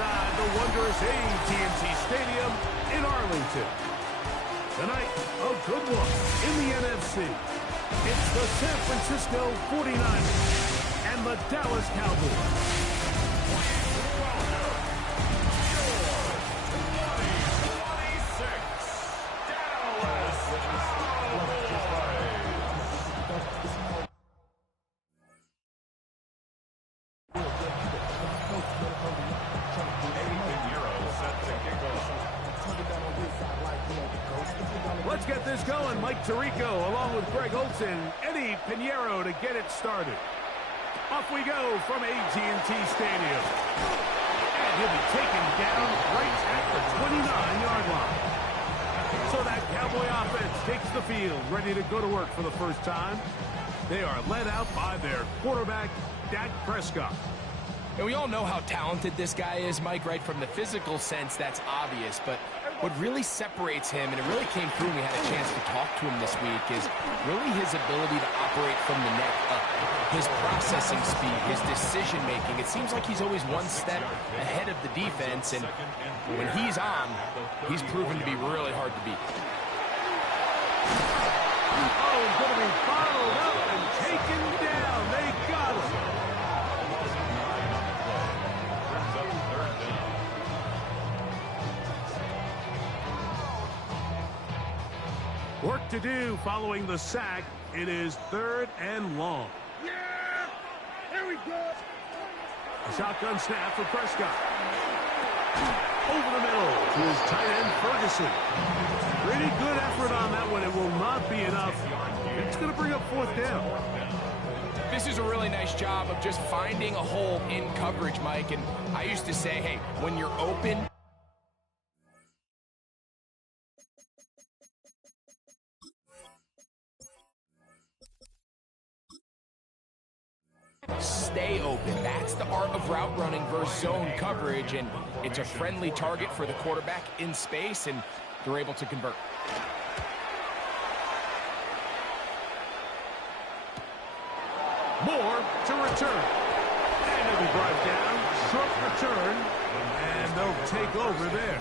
inside the wondrous AT&T Stadium in Arlington. Tonight, a good look in the NFC. It's the San Francisco 49ers and the Dallas Cowboys. Let's get this going. Mike Tirico along with Greg Olson, Eddie Pinheiro to get it started. Off we go from AT&T Stadium. And he'll be taken down right at the 29-yard line. So that Cowboy offense takes the field, ready to go to work for the first time. They are led out by their quarterback, Dak Prescott. And we all know how talented this guy is, Mike, right? From the physical sense, that's obvious. But what really separates him, and it really came through when we had a chance to talk to him this week, is really his ability to operate from the neck up. His processing speed, his decision-making. It seems like he's always one step ahead of the defense, and when he's on, he's proven to be really hard to beat. Oh, going to be followed up and taken down. They got him. Work to do following the sack. It is 3rd and long. Yeah! There we go! A shotgun snap for Prescott. Over the middle to his tight end, Ferguson. Pretty good effort on that one. It will not be enough. It's going to bring up 4th down. This is a really nice job of just finding a hole in coverage, Mike. And I used to say, hey, when you're open, stay open. That's the art of route running versus zone coverage, and it's a friendly target for the quarterback in space, and they're able to convert. Moore to return. And it'll be brought down. Short return. And they'll take over there.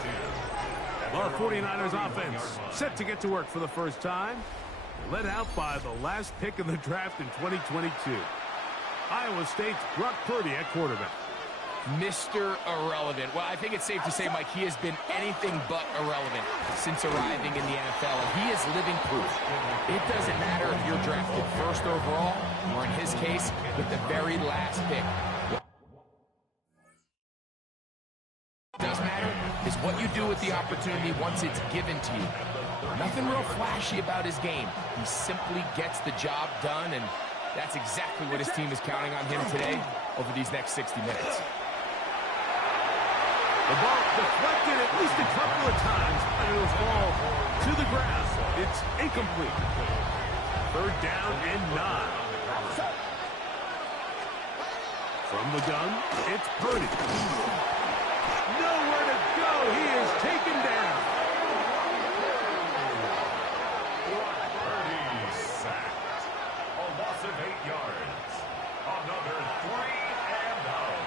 Our 49ers offense set to get to work for the first time. Led out by the last pick in the draft in 2022. Iowa State's Brock Purdy at quarterback. Mr. Irrelevant. Well, I think it's safe to say, Mike, he has been anything but irrelevant since arriving in the NFL, and he is living proof. It doesn't matter if you're drafted 1st overall, or in his case, with the very last pick. What does matter is what you do with the opportunity once it's given to you. Nothing real flashy about his game. He simply gets the job done, and that's exactly what his team is counting on him today over these next 60 minutes. The ball deflected at least a couple of times, and it'll fall to the ground. It's incomplete. 3rd down and 9. From the gun, it's Purdy. Nowhere to go. He is taken down. Purdy sacked. A loss of 8 yards. Another 3 and out.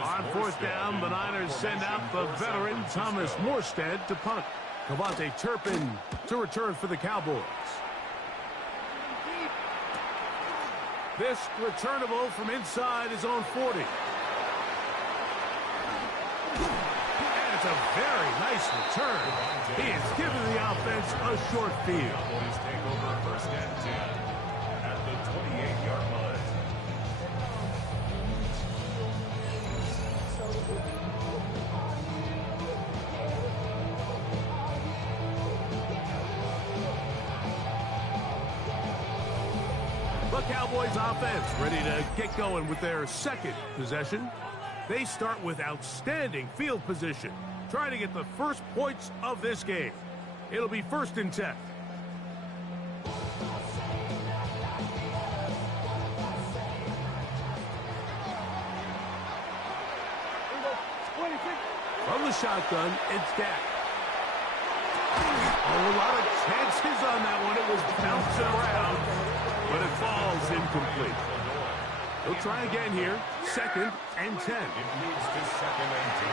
On 4th down, the Niners send out the veteran Thomas Morstead to punt. Cavante Turpin to return for the Cowboys. This returnable from inside his own 40. And it's a very nice return. He has given the offense a short field. Cowboys take over 1st and 10 at the 28-yard line. The Cowboys offense ready to get going with their 2nd possession. They start with outstanding field position, trying to get the first points of this game. It'll be 1st and 10. From the shotgun, it's Dak. Oh, a lot of chances on that one. It was bouncing around, but it falls incomplete. He'll try again here. 2nd and 10. It leads to 2nd and 10.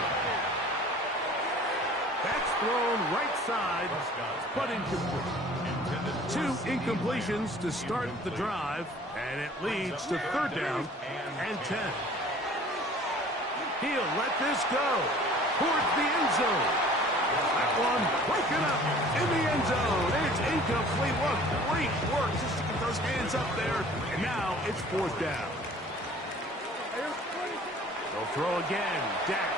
That's thrown right side, but incomplete. 2 incompletions to start the drive, and it leads to 3rd down and 10. He'll let this go towards the end zone. That one broken up in the end zone. It's incomplete. What great work just to get those hands up there. And now it's 4th down. They'll throw again. Dak.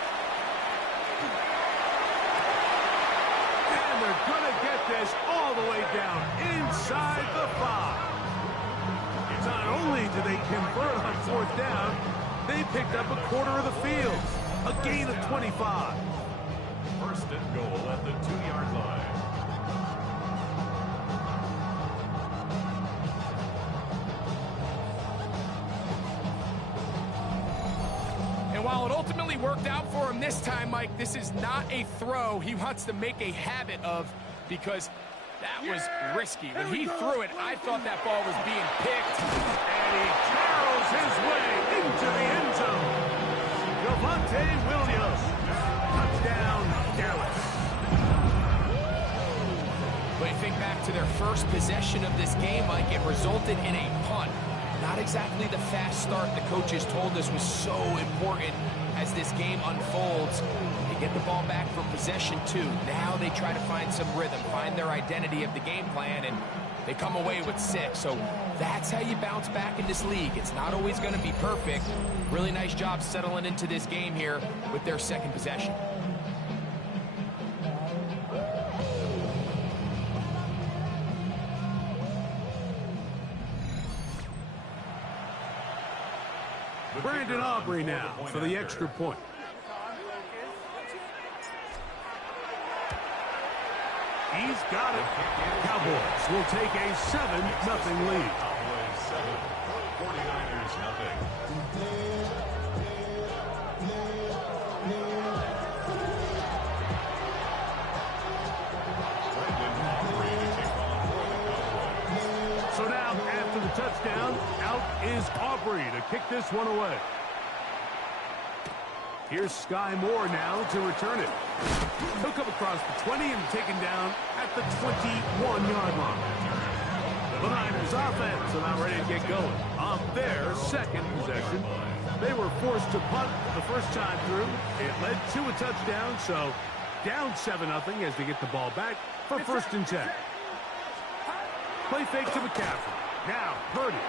And they're going to get this all the way down inside the 5. Not only do they convert on 4th down, they picked up a quarter of the field. A gain of 25. 1st and goal at the 2-yard line. And while it ultimately worked out for him this time, Mike, this is not a throw he wants to make a habit of, because that was risky. When he threw it, I thought that ball was being picked. And he barrels his way into the end zone. Javonte Williams. Touchdown, Dallas. But you think back to their first possession of this game, Mike, it resulted in a punt. Not exactly the fast start the coaches told us was so important as this game unfolds. They get the ball back for possession 2. Now they try to find some rhythm, find their identity of the game plan, and they come away with 6. So that's how you bounce back in this league. It's not always going to be perfect. Really nice job settling into this game here with their 2nd possession. Brandon Aubrey now for the extra point. He's got it. Cowboys will take a 7-0 lead. Cowboys 7, 49ers 0. So now, after the touchdown, out is Aubrey to kick this one away. Here's Sky Moore now to return it. He'll come across the 20 and taken down at the 21-yard line. The Niners offense are now ready to get going. On their 2nd possession, they were forced to punt the first time through. It led to a touchdown, so down 7-0 as they get the ball back for 1st and 10. Play fake to McCaffrey. Now Purdy.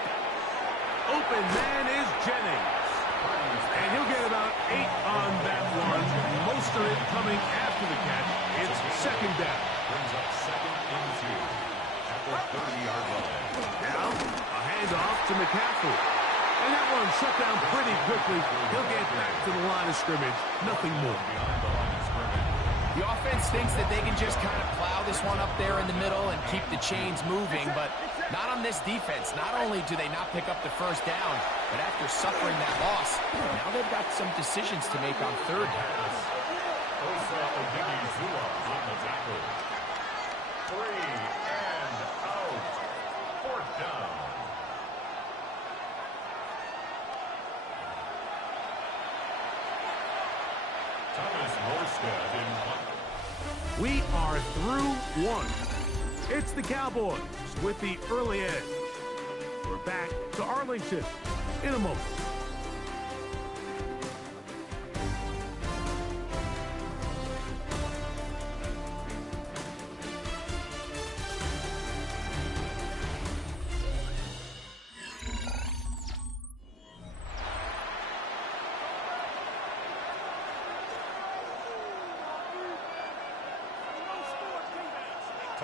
Open man is Jennings. And he'll get about 8 on that one. Most of it coming after the catch. It's 2nd down. Brings up 2nd and 2 at the 30-yard line. Now, a handoff to McCaffrey. And that one shut down pretty quickly. He'll get back to the line of scrimmage. Nothing more. Behind the line of scrimmage. The offense thinks that they can just kind of plow this one up there in the middle and keep the chains moving, but not on this defense. Not only do they not pick up the 1st down, but after suffering that loss, now they've got some decisions to make on 3rd down. Osa Odigizua on the tackle. 3 and out. 4th down. Thomas Morstead in punt. We are through 1. It's the Cowboys with the early edge. We're back to Arlington in a moment.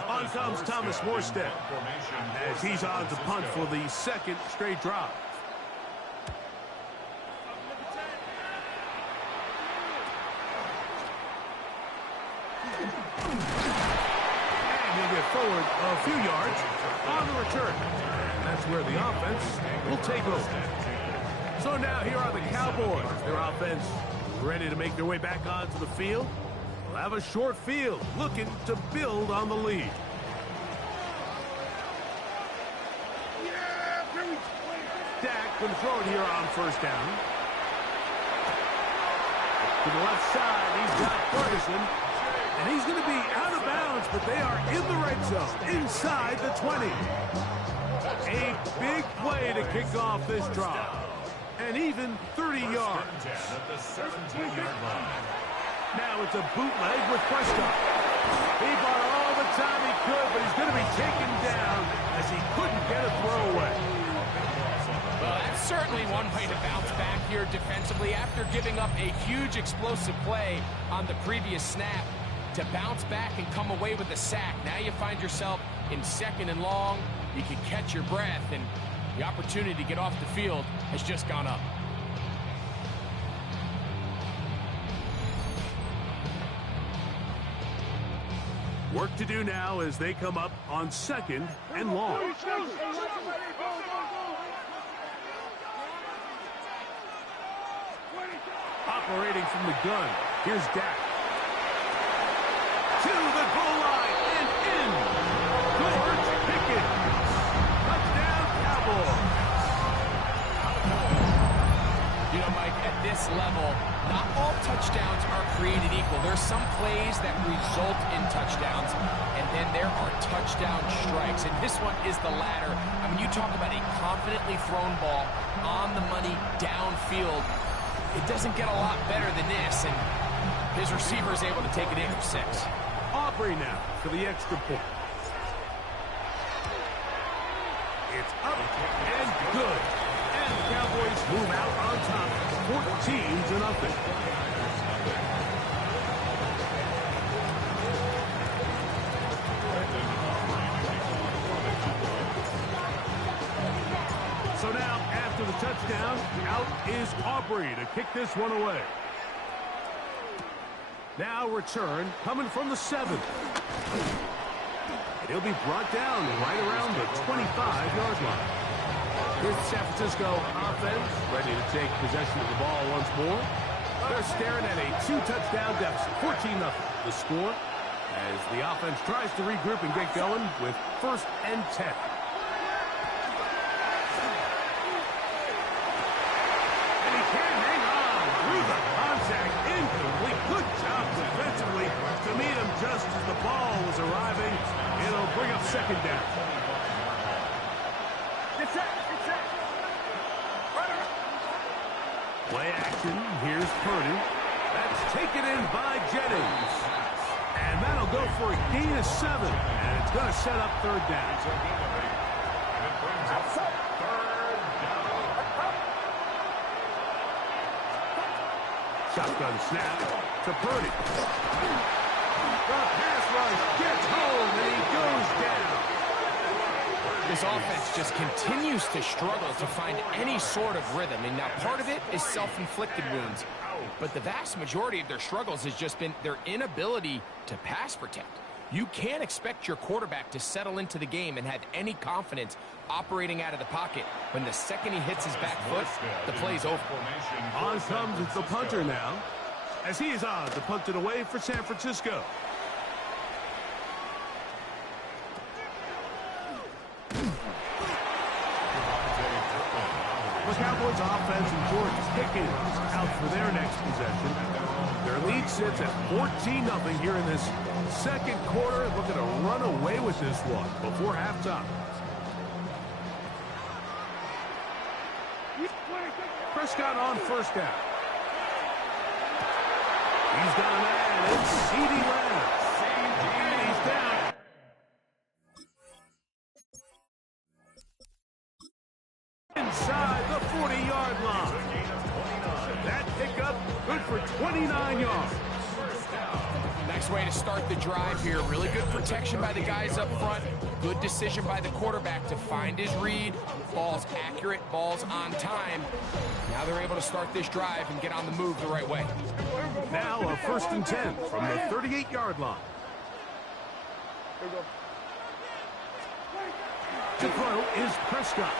On comes Thomas Morstead as he's on to punt for the 2nd straight drive. And he'll get forward a few yards on the return. And that's where the offense will take over. So now here are the Cowboys. Their offense ready to make their way back onto the field. They'll have a short field looking to build on the lead. Dak Going to throw it here on first down. To the left side, he's got Ferguson. And he's going to be out of bounds, but they are in the red zone, inside the 20. A big play to kick off this drive. And even 30 yards. Now it's a bootleg with Prescott. He bought all the time he could, but he's going to be taken down as he couldn't get a throw away. Well, that's certainly one way to bounce back here defensively after giving up a huge explosive play on the previous snap. To bounce back and come away with a sack. Now you find yourself in 2nd and long. You can catch your breath, and the opportunity to get off the field has just gone up. Work to do now as they come up on 2nd and long. Operating from the gun, here's Dak. To the goal line and in. George Pickens. Touchdown, Cowboys. You know, Mike, at this level, not all touchdowns are created equal. There's some plays that result in touchdowns, and then there are touchdown strikes. And this one is the latter. I mean, you talk about a confidently thrown ball on the money downfield. It doesn't get a lot better than this, and his receiver is able to take it in for 6. Aubrey now for the extra point. It's up and good. And the Cowboys move out on top, 14-0. So now, after the touchdown, out is Aubrey to kick this one away. Now return coming from the 7th. And he'll be brought down right around the 25-yard line. Here's the San Francisco offense ready to take possession of the ball once more. They're staring at a 2-touchdown deficit, 14-0. The score as the offense tries to regroup and get going with 1st and 10. And he can hang on through the contact. Incomplete. Good job defensively to meet him just as the ball was arriving. It'll bring up 2nd down. Play action. Here's Purdy. That's taken in by Jennings. And that'll go for a gain of 7. And it's going to set up 3rd down. Shotgun snap to Purdy. The pass rush gets home, and he goes down. This offense just continues to struggle to find any sort of rhythm. And now part of it is self-inflicted wounds. But the vast majority of their struggles has just been their inability to pass protect. You can't expect your quarterback to settle into the game and have any confidence operating out of the pocket. When the second he hits his back foot, the play's over. On comes the punter now, as he is on to punt it away for San Francisco. The Cowboys offense and George Pickens out for their next possession. Their lead sits at 14-0 here in this 2nd quarter. Looking to run away with this one before halftime. Prescott on 1st down. He's got a man. It's CeeDee Lamb. And he's down. Inside the 40-yard line. That pickup good for 29 yards. Nice way to start the drive here. Really good protection by the guys up front. Good decision by the quarterback to find his read. Ball's accurate, ball's on time. Now they're able to start this drive and get on the move the right way. Now a 1st and 10 from the 38-yard line. To throw is Prescott.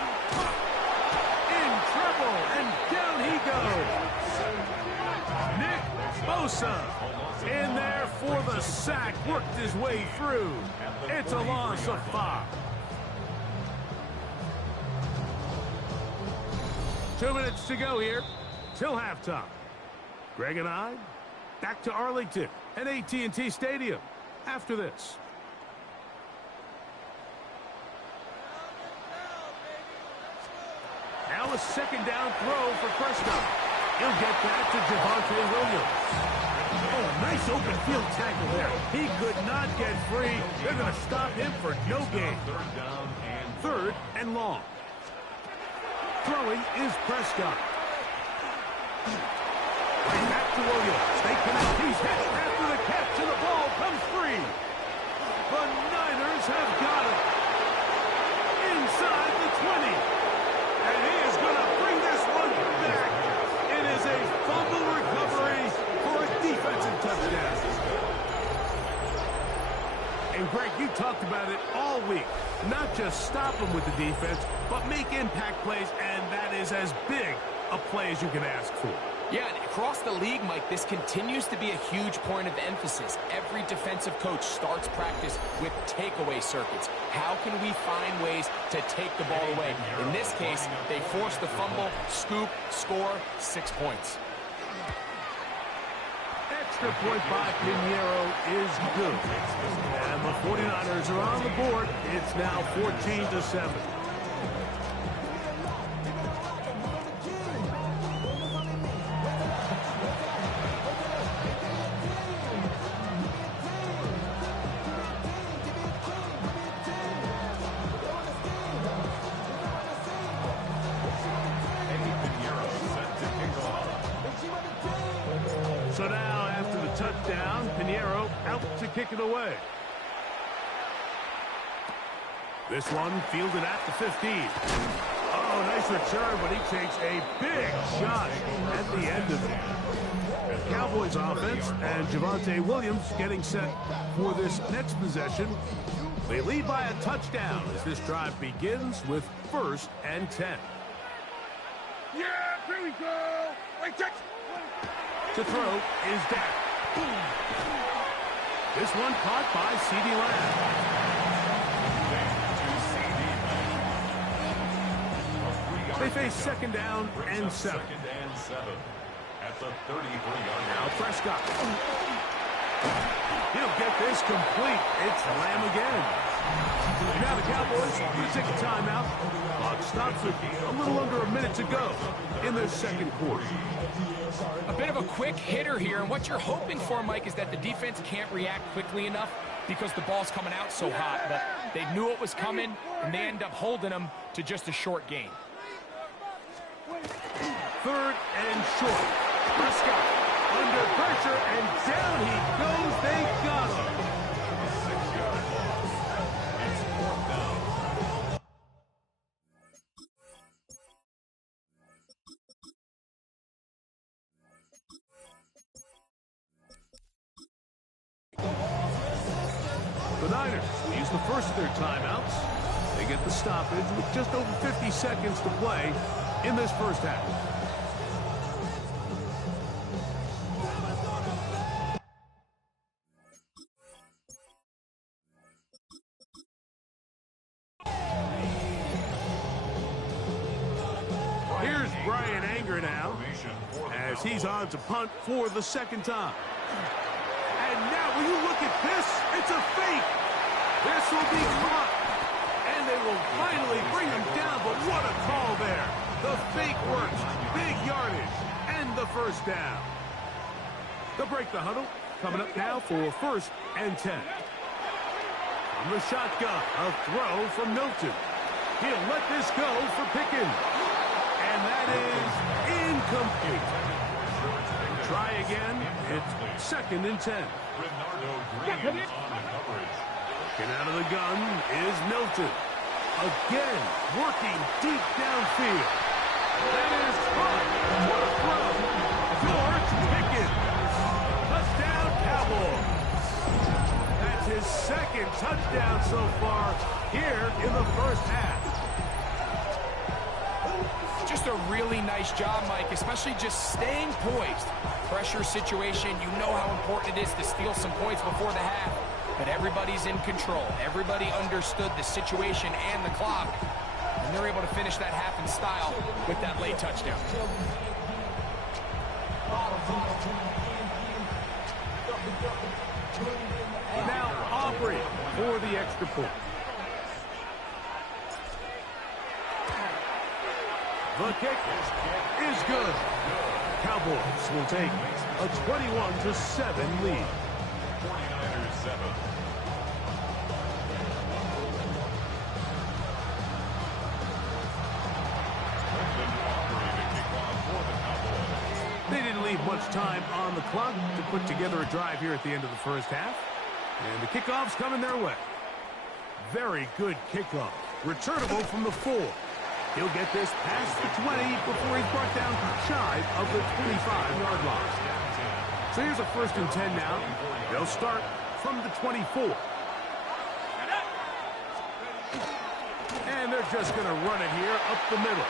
In trouble, and down he goes. Nick Bosa in there for the sack, worked his way through. It's a loss of 5. 2 minutes to go here till halftime. Greg and I back to Arlington at AT&T Stadium after this. Now a second down throw for Prescott. He'll get that to Javonte Williams. Oh, nice open field tackle there. He could not get free. They're going to stop him for no gain. Third and long. Throwing is Prescott. Right back to Williams. They connect. He's hit after the catch, and the ball comes free. The Niners have got it. Inside the 20. And he is going to bring this one back. It is a fumble recovery for a defensive touchdown. And Greg, you talked about it all week. Not just stop them with the defense, but make impact plays, and that is as big a play as you can ask for. Yeah, and across the league, Mike, this continues to be a huge point of emphasis. Every defensive coach starts practice with takeaway circuits. How can we find ways to take the ball away? In this case, they forced the fumble, scoop, score, 6 points. Extra point by Pinheiro is good. And the 49ers are on the board. It's now 14-7. So now, after the touchdown, Pinheiro out to kick it away. This one fielded at the 15. Oh, nice return, but he takes a big shot at the end of it. Cowboys offense and Javonte Williams getting set for this next possession. They lead by a touchdown as this drive begins with 1st and 10. Yeah, here we go. Wait, check. To throw is Dak. This one caught by CeeDee Lamb. They face 2nd down and 7. At the 33-yard Now Prescott. He'll get this complete. It's Lamb again. Now the Cowboys will take a timeout. Clock stops with a little under a minute to go in the 2nd quarter. A bit of a quick hitter here, and what you're hoping for, Mike, is that the defense can't react quickly enough because the ball's coming out so hot. But they knew it was coming, and they end up holding them to just a short gain. 3rd and short. Prescott under pressure, and down he goes. They got him. The Niners will use the first of their timeouts. They get the stoppage with just over 50 seconds to play in this first half. Here's Brian Anger now as he's on to punt for the 2nd time. And now, will you look at this? It's a fake. This will be caught. And they will finally bring him down, but what a call there. The fake works. Big yardage. And the 1st down. They'll break the huddle. Coming up now for 1st and 10. From the shotgun, a throw from Milton. He'll let this go for Pickens. And that is incomplete. Try again. It's 2nd and 10. Looking out of the gun is Milton. Again, working deep downfield. That is caught. What a throw. George Pickens. Touchdown, Cowboys. That's his 2nd touchdown so far here in the first half. Just a really nice job, Mike, especially just staying poised. Pressure situation, you know how important it is to steal some points before the half, but everybody's in control. Everybody understood the situation and the clock. And they're able to finish that half in style with that late touchdown. Now Aubrey for the extra point. The kick is good. Cowboys will take a 21-7 lead. 49ers 7. They didn't leave much time on the clock to put together a drive here at the end of the first half. And the kickoff's coming their way. Very good kickoff. Returnable from the 4. He'll get this past the 20 before he's brought down shy of the 25-yard line. So here's a 1st and 10 now. They'll start from the 24. And they're just going to run it here up the middle.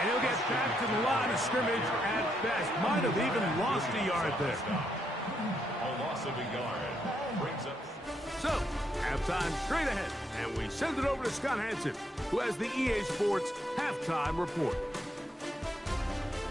And he'll get back to the line of scrimmage at best. Might have even lost a yard there. A loss of a yard brings up. So, halftime straight ahead. And we send it over to Scott Hansen, who has the EA Sports halftime report.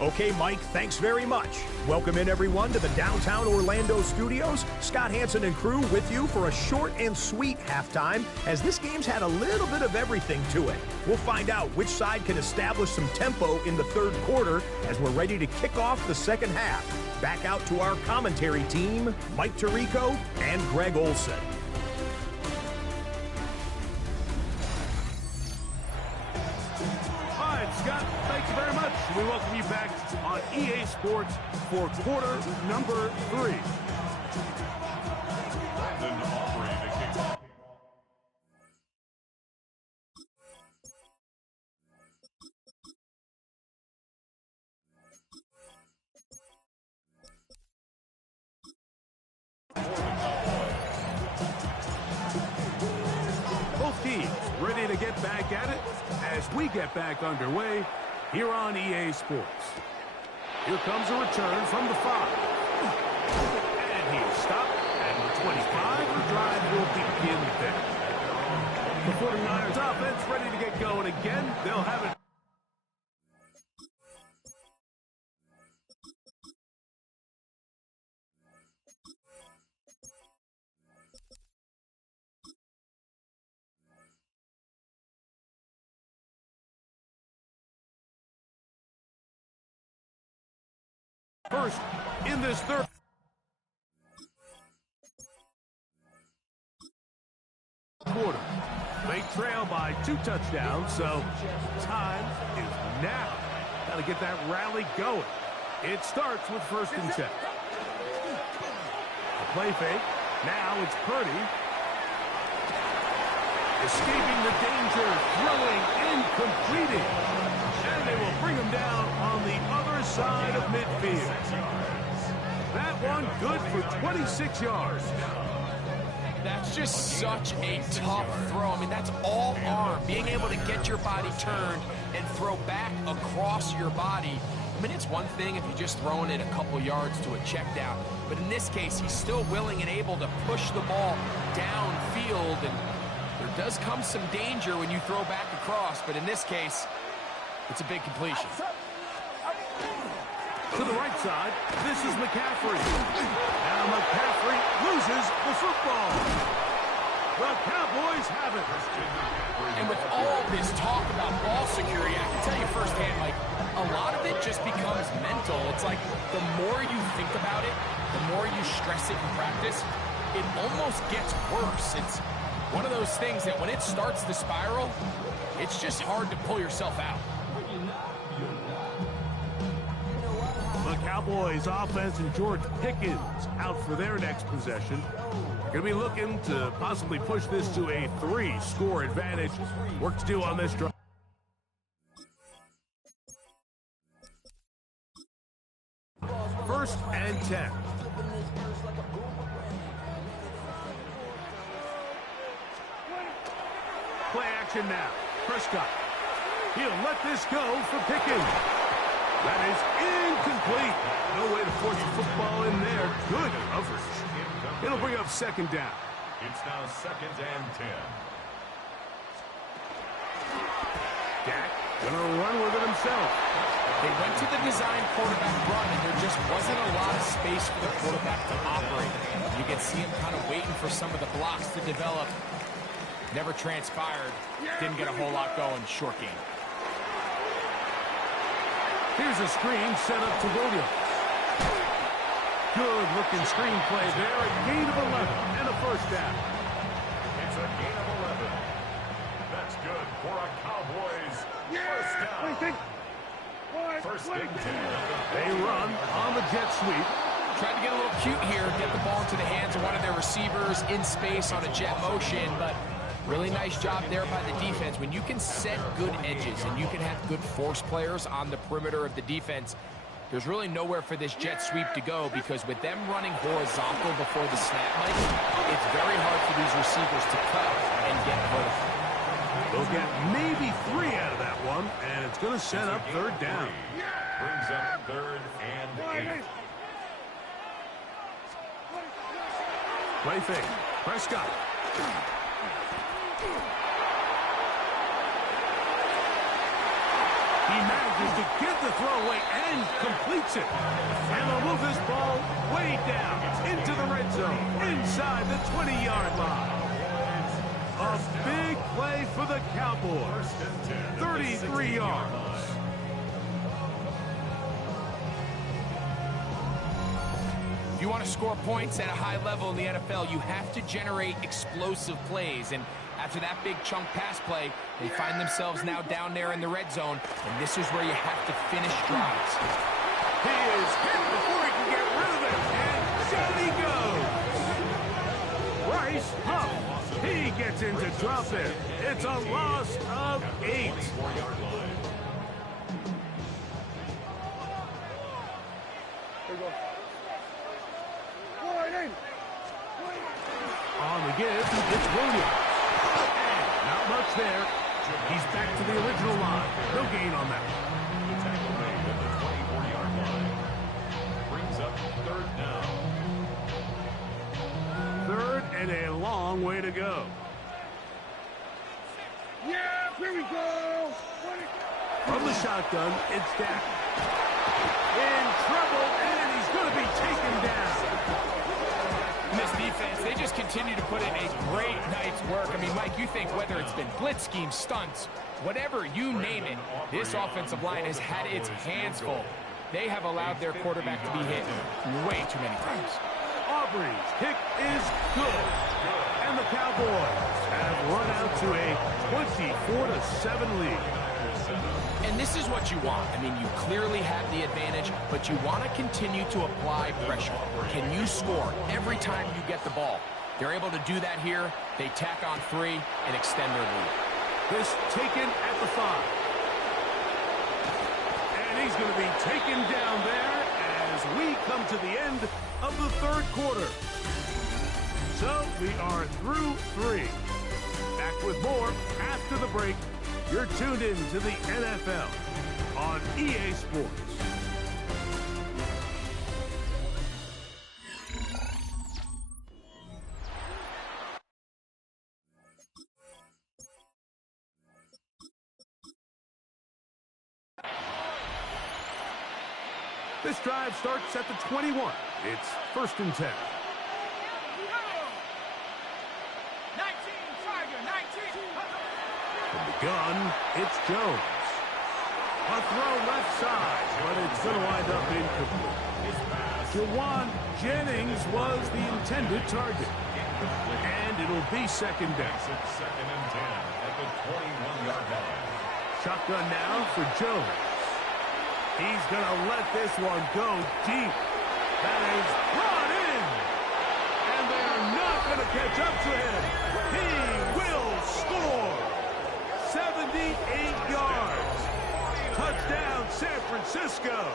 Okay, Mike, thanks very much. Welcome in, everyone, to the downtown Orlando studios. Scott Hansen and crew with you for a short and sweet halftime, as this game's had a little bit of everything to it. We'll find out which side can establish some tempo in the third quarter as we're ready to kick off the second half. Back out to our commentary team, Mike Tirico and Greg Olson. Scott, thank you very much. We welcome you back on EA Sports for quarter number 3. Brandon Aubrey to kick off. Both teams ready to get back at it as we get back underway here on EA Sports. Here comes a return from the 5. And he's stopped at the 25. The drive will begin there. The 49ers offense ready to get going again. They'll have it. First in this third quarter. They trail by 2 touchdowns, so time is now. Got to get that rally going. It starts with 1st and 10. The play fake. Now it's Purdy. Escaping the danger, throwing, incompleting. And they will bring him down on the other side of midfield. That one good for 26 yards. That's just such a tough throw. I mean, that's all arm. Being able to get your body turned and throw back across your body. I mean, it's one thing if you're just throwing it a couple yards to a check down. But in this case, he's still willing and able to push the ball downfield. And there does come some danger when you throw back across. But in this case, it's a big completion. To the right side, this is McCaffrey. Now McCaffrey loses the football. The Cowboys have it. And with all this talk about ball security, I can tell you firsthand, Mike, a lot of it just becomes mental. It's like the more you think about it, the more you stress it in practice, it almost gets worse. It's one of those things that when it starts to spiral, it's just hard to pull yourself out. The Cowboys offense and George Pickens out for their next possession. Going to be looking to possibly push this to a 3-score advantage. Work to do on this drive. First and 10. Play action now. Prescott. He'll let this go for Pickens. That is incomplete. No way to force the football in there. Good coverage. It'll bring up 2nd down. It's now 2nd and 10. Dak gonna run with it himself. They went to the design quarterback run, and there just wasn't a lot of space for the quarterback to operate. You can see him kind of waiting for some of the blocks to develop. Never transpired. Didn't get a whole lot going. Short game. Here's a screen set up to Williams. Good looking screen play there. A gain of 11 and a first down. It's a gain of 11. That's good for a Cowboys first down. First and 10. They run on the jet sweep. Tried to get a little cute here, get the ball into the hands of one of their receivers in space on a jet motion, but really nice job there by the defense. When you can set good edges and you can have good force players on the perimeter of the defense, there's really nowhere for this jet sweep to go, because with them running horizontal before the snap, Mike, it's very hard for these receivers to cut and get vertical. They'll get maybe 3 out of that one, and it's going to set up third down. Brings up third and 8. Play fake. Prescott. He manages to get the throw away and completes it. And they'll move this ball way down into the red zone, inside the 20-yard line. A big play for the Cowboys. 33 yards. If you want to score points at a high level in the NFL, you have to generate explosive plays. And after that big chunk pass play, they find themselves now down there in the red zone. And this is where you have to finish drives. He is hit before he can get rid of it. And down he goes. Rice up. He gets into drop it. It's a loss of 8. On the give, it's Williams. And not much there. He's back to the original line. No gain on that one. The tackle made at the 24-yard line. Brings up third down. Third and a long way to go. Yeah, here we go. From the shotgun, it's Dak. In trouble, and he's going to be taken down. This defense, they just continue to put in a great night's work. I mean, Mike, you think whether it's been blitz schemes, stunts, whatever you name it, this offensive line has had its hands full. They have allowed their quarterback to be hit way too many times. Aubrey's kick is good. And the Cowboys have run out to a 24-7 lead. And this is what you want. I mean, you clearly have the advantage, but you want to continue to apply pressure. Can you score every time you get the ball? They're able to do that here. They tack on 3 and extend their lead. This taken at the 5. And he's going to be taken down there as we come to the end of the third quarter. So we are through 3. Back with more after the break. You're tuned in to the NFL on EA Sports. This drive starts at the 21. It's first and 10. 19. From the gun, it's Jones. A throw left side, but it's going to wind up incomplete. Jawan Jennings was the intended target. And it'll be second down. Second and 10 at the 21-yard line. Shotgun now for Jones. He's going to let this one go deep. That is brought in. And they're not going to catch up to him. He will score. 78 yards. Touchdown, San Francisco.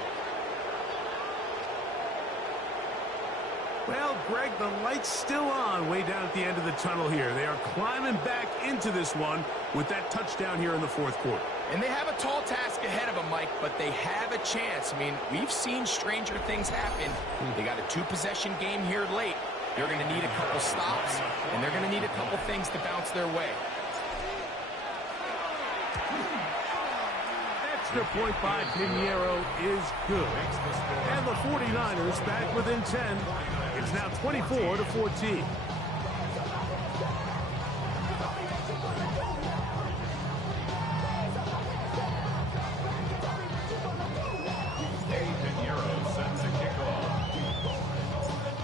Well, Greg, the light's still on way down at the end of the tunnel here. They are climbing back into this one with that touchdown here in the fourth quarter. And they have a tall task ahead of them, Mike, but they have a chance. I mean, we've seen stranger things happen. They got a 2-possession game here late. They're going to need a couple stops, and they're going to need a couple things to bounce their way. extra point by Pinheiro is good. And the 49ers back within 10. It's now 24-14.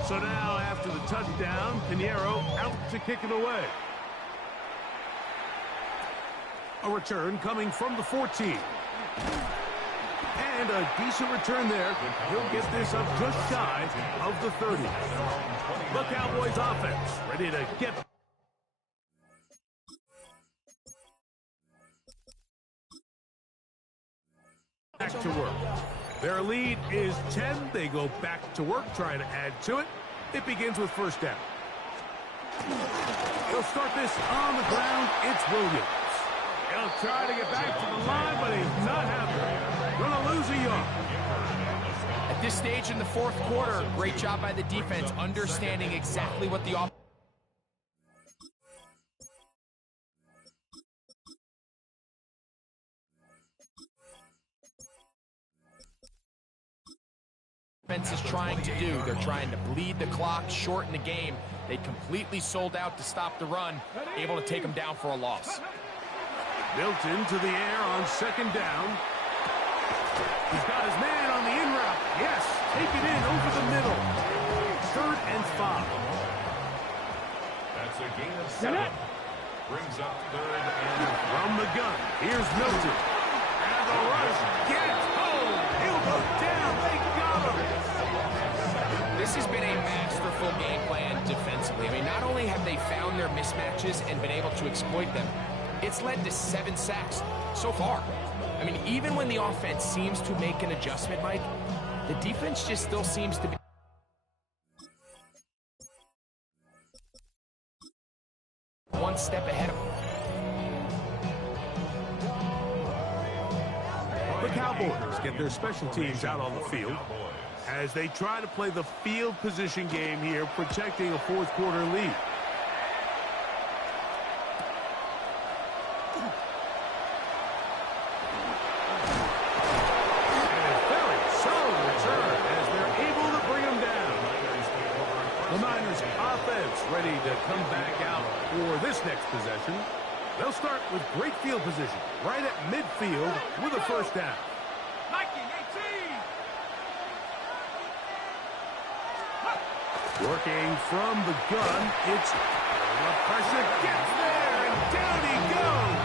So now, after the touchdown, Pinheiro out to kick it away. A return coming from the 14. And a decent return there. He'll get this up just shy of the 30. The Cowboys offense ready to get back to work. Their lead is 10. They go back to work, trying to add to it. It begins with first down. He'll start this on the ground. It's Williams. He'll try to get back to the line, but he's not having it. Gonna lose a yard. At this stage in the fourth quarter, great job by the defense, understanding exactly what the offense is trying to do. They're trying to bleed the clock, shorten the game. They completely sold out to stop the run, able to take them down for a loss. Milton to the air on second down. He's got his man on the in route. Yes, take it in over the middle. 3rd and 5. That's a gain of 7. Brings up 3rd and from the gun. Here's Milton. And the rush gets home. He'll go down. They got him. This has been a masterful game plan defensively. I mean, not only have they found their mismatches and been able to exploit them, it's led to 7 sacks so far. I mean, even when the offense seems to make an adjustment, Mike, the defense just still seems to be one step ahead of them. The Cowboys get their special teams out on the field as they try to play the field position game here, protecting a fourth quarter lead. Ready to come back out for this next possession. They'll start with great field position right at midfield with a first down. Working from the gun, it's the pressure gets there, and down he goes.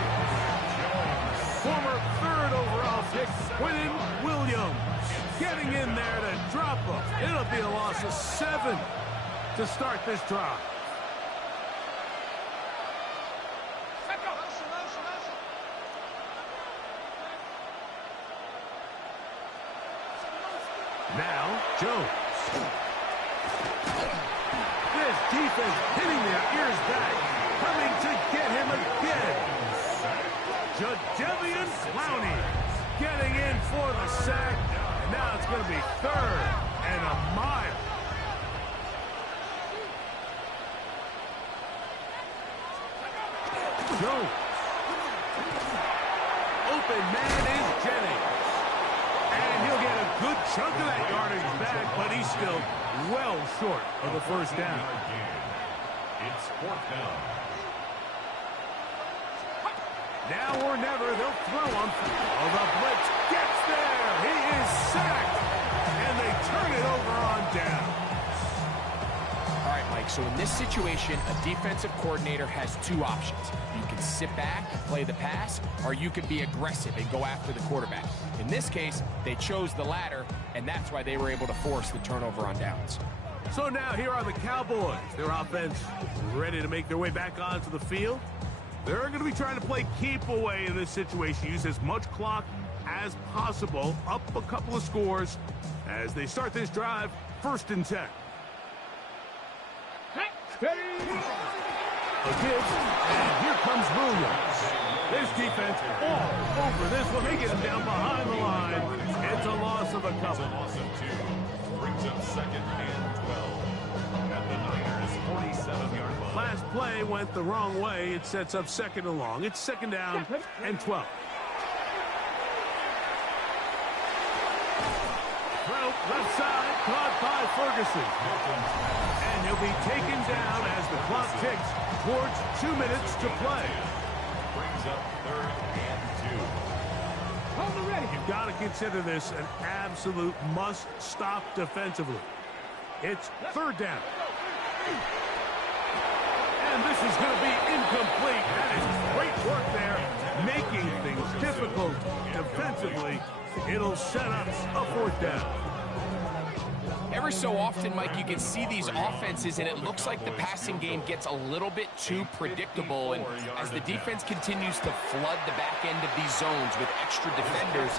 Former 3rd overall pick, Quentin Williams, getting in there to drop him. It'll be a loss of 7 to start this drive. Now, Jones. This defense hitting their ears back, coming to get him again. Jadeveon Clowney getting in for the sack. And now it's going to be 3rd and a mile. Jones. Open man is Jennings. And he'll get a good chunk of that yardage back, but he's still well short of the first down. It's 4th down. Now or never, they'll throw him. Oh, the blitz gets there. He is sacked. And they turn it over on down. All right, Mike, so in this situation, a defensive coordinator has 2 options. You can sit back and play the pass, or you can be aggressive and go after the quarterback. In this case, they chose the latter, and that's why they were able to force the turnover on downs. So now here are the Cowboys. Their offense ready to make their way back onto the field. They're going to be trying to play keep away in this situation. Use as much clock as possible. Up a couple of scores as they start this drive. 1st and 10. A Gibbs, and here comes Williams. This defense all over this one. They get him down behind the line. It's a loss of a couple. Loss of 2. Brings up 2nd and 12. At the Niners' 47-yard line. Last play went the wrong way. It sets up 2nd and long. It's 2nd down and 12. Left side, caught by Ferguson. And he'll be taken down as the clock ticks towards 2 minutes to play. Brings up 3rd and 2. Hold it ready. You've got to consider this an absolute must-stop defensively. It's 3rd down. And this is going to be incomplete. That is great work there, making things difficult defensively. It'll set up a 4th down. Every so often, Mike, you can see these offenses, and it looks like the passing game gets a little bit too predictable. And as the defense continues to flood the back end of these zones with extra defenders,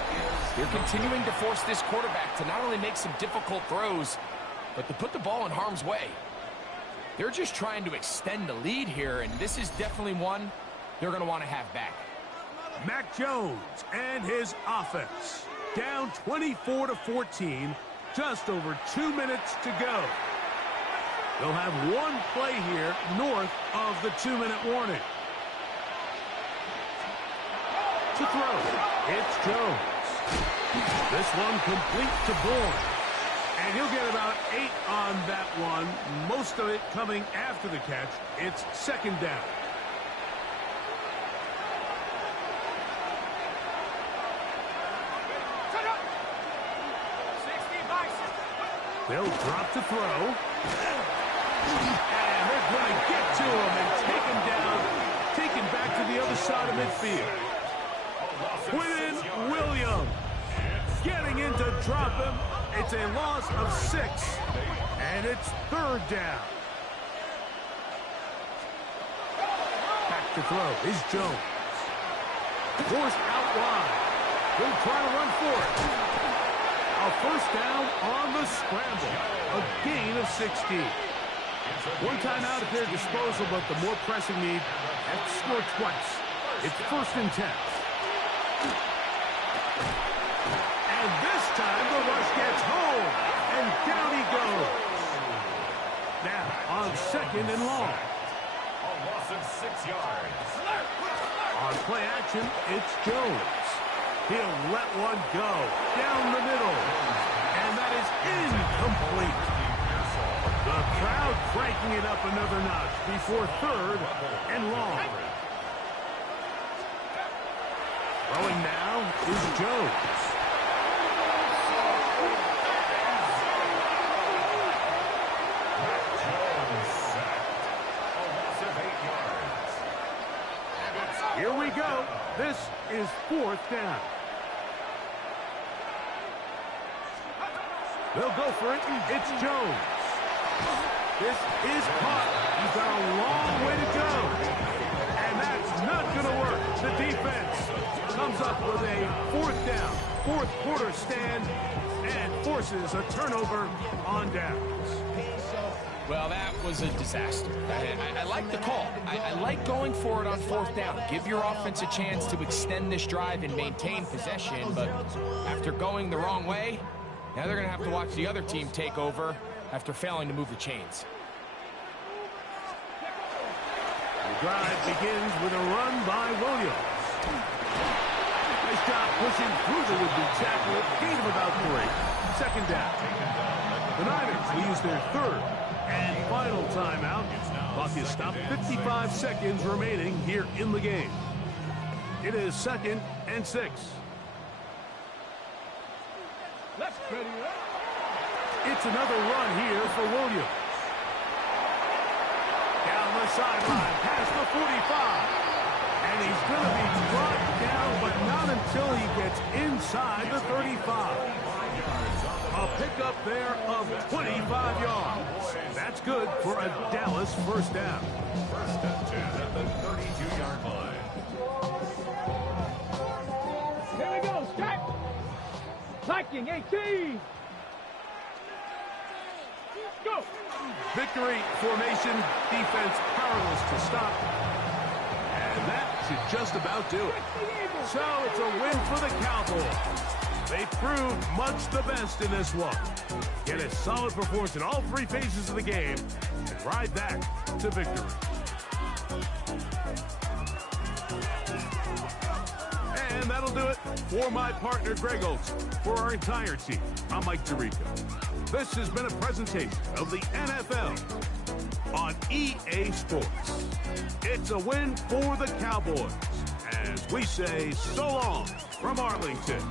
they're continuing to force this quarterback to not only make some difficult throws, but to put the ball in harm's way. They're just trying to extend the lead here, and this is definitely one they're going to want to have back. Mac Jones and his offense down 24-14. Just over 2 minutes to go. They'll have one play here north of the 2-minute warning. To throw, it's Jones. This one complete to Bourne. And he'll get about 8 on that one, most of it coming after the catch. It's 2nd down. They'll drop to throw. And they're going to get to him and take him down, take him back to the other side of midfield. Quinton Williams getting in to drop him. It's a loss of 6, and it's 3rd down. Back to throw is Jones. Forced out wide. He'll try to run for it. A 1st down on the scramble. A gain of 16. One timeout at their disposal, but the more pressing need has to score twice. It's 1st and 10. And this time the rush gets home. And down he goes. Now on 2nd and long. A loss of 6 yards. On play action, it's Jones. He'll let one go down the middle. And that is incomplete. The crowd cranking it up another notch before 3rd and long. Throwing now is Jones. Here we go. This is 4th down. They'll go for it. It's Jones. This is caught. He's got a long way to go. And that's not going to work. The defense comes up with a 4th down, 4th quarter stand, and forces a turnover on downs. Well, that was a disaster. I like the call. I like going for it on 4th down. Give your offense a chance to extend this drive and maintain possession, but after going the wrong way, now they're going to have to watch the other team take over after failing to move the chains. The drive begins with a run by Williams. Nice job pushing through the would-be tackler. Gain of about 3. 2nd down. The Niners will use their 3rd and final timeout. Clock is stopped. 55 seconds remaining here in the game. It is 2nd and 6. Let's ready up. It's another run here for Williams. Down the sideline, past the 45. And he's going to be brought down, but not until he gets inside the 35. A pickup there of 25 yards. That's good for a Dallas 1st down. 1st and 10 at the 32-yard line. Here we go, strike. Viking 18. Go. Victory formation, defense powerless to stop. And that should just about do it. So it's a win for the Cowboys. They proved much the best in this one. Get a solid performance in all 3 phases of the game and ride back to victory. And that'll that'll do it for my partner, Greg Olson. For our entire team, I'm Mike Tirico. This has been a presentation of the NFL on EA Sports. It's a win for the Cowboys, as we say so long from Arlington.